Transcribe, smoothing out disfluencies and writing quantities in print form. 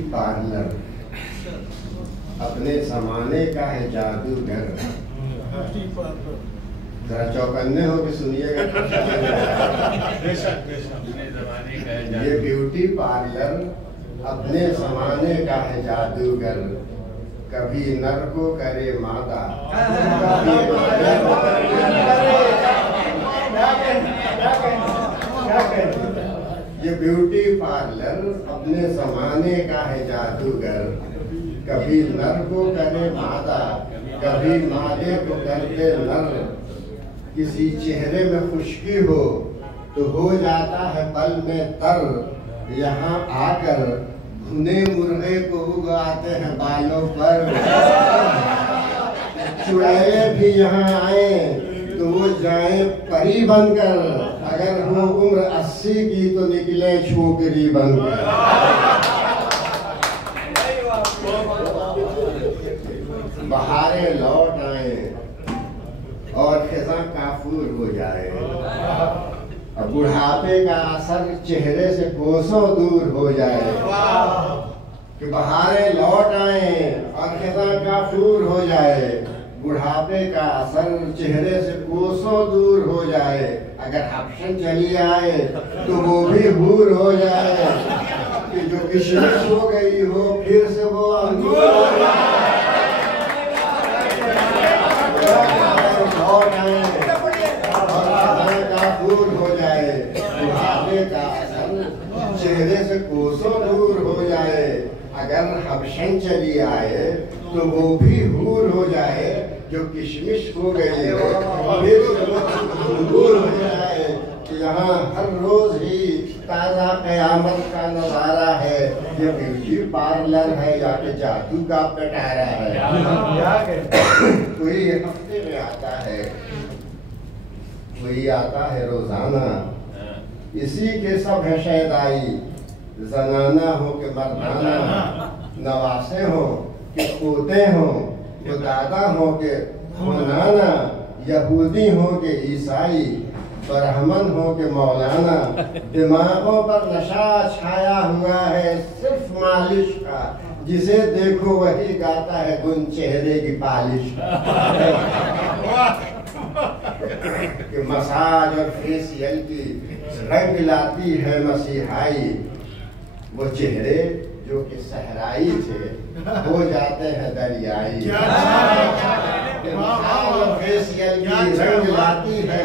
Parlour अपने जमाने का है जादूगर। जरा चौकन्ने हो के सुनिएगा। ये ब्यूटी पार्लर अपने जमाने का है जादूगर। कभी नर को करे मादा, कभी मादा को करे। ये ब्यूटी पार्लर अपने जमाने का है जादूगर। कभी नर को करे मादा, कभी मादे को करते नर। किसी चेहरे में खुशकी हो तो हो जाता है पल में तर। यहाँ आकर भुने मुर्गे को उगाते हैं बालों पर। चुड़ैले भी यहाँ आए तो वो जाए परी बनकर। अगर हो उम्र 80 की तो निकले छोकरी बनकर। बहारें लौट आए और खिज़ां काफूर हो जाए। अब बुढ़ापे का असर चेहरे से कोसों दूर हो जाए। कि बहारें लौट आए और खिज़ां काफूर हो जाए। बुढ़ापे का असर चेहरे से कोसों दूर हो जाए। अगर ऑप्शन चली आए तो वो भी हूर हो जाए। कि जो किशमिश हो गई हो फिर से वो अंगूर हो जाए। हो जाए, बुढ़ापे का असर चेहरे से कोसों दूर हो जाए। अगर हबशन चली आए तो वो भी हूर हो जाए। जो किशमिश हो गई हो फिर से वो अंगूर हो जाए। यहाँ हर रोज ही ताजा कयामत का नजारा है। ये ब्यूटी पार्लर है या कि जादू का पिटारा है। कोई हफ्ते में आता है, कोई आता है रोजाना। इसी के सब है शैदाई, जनाना हो के मर्दाना। नवासे हो कि पोते हो, वो दादा हो के नाना। यहूदी हो के ईसाई, ब्राह्मण हो के मौलाना। दिमागों पर नशा छाया हुआ है सिर्फ मालिश का। जिसे देखो वही गाता है गुन चेहरे की पालिश कि मसाज और फेशियल की रंग लाती है मसीहाई। वो चेहरे जो कि सहराई थे हो जाते हैं दरियाई। मसाज और फेशियल की रंग लाती है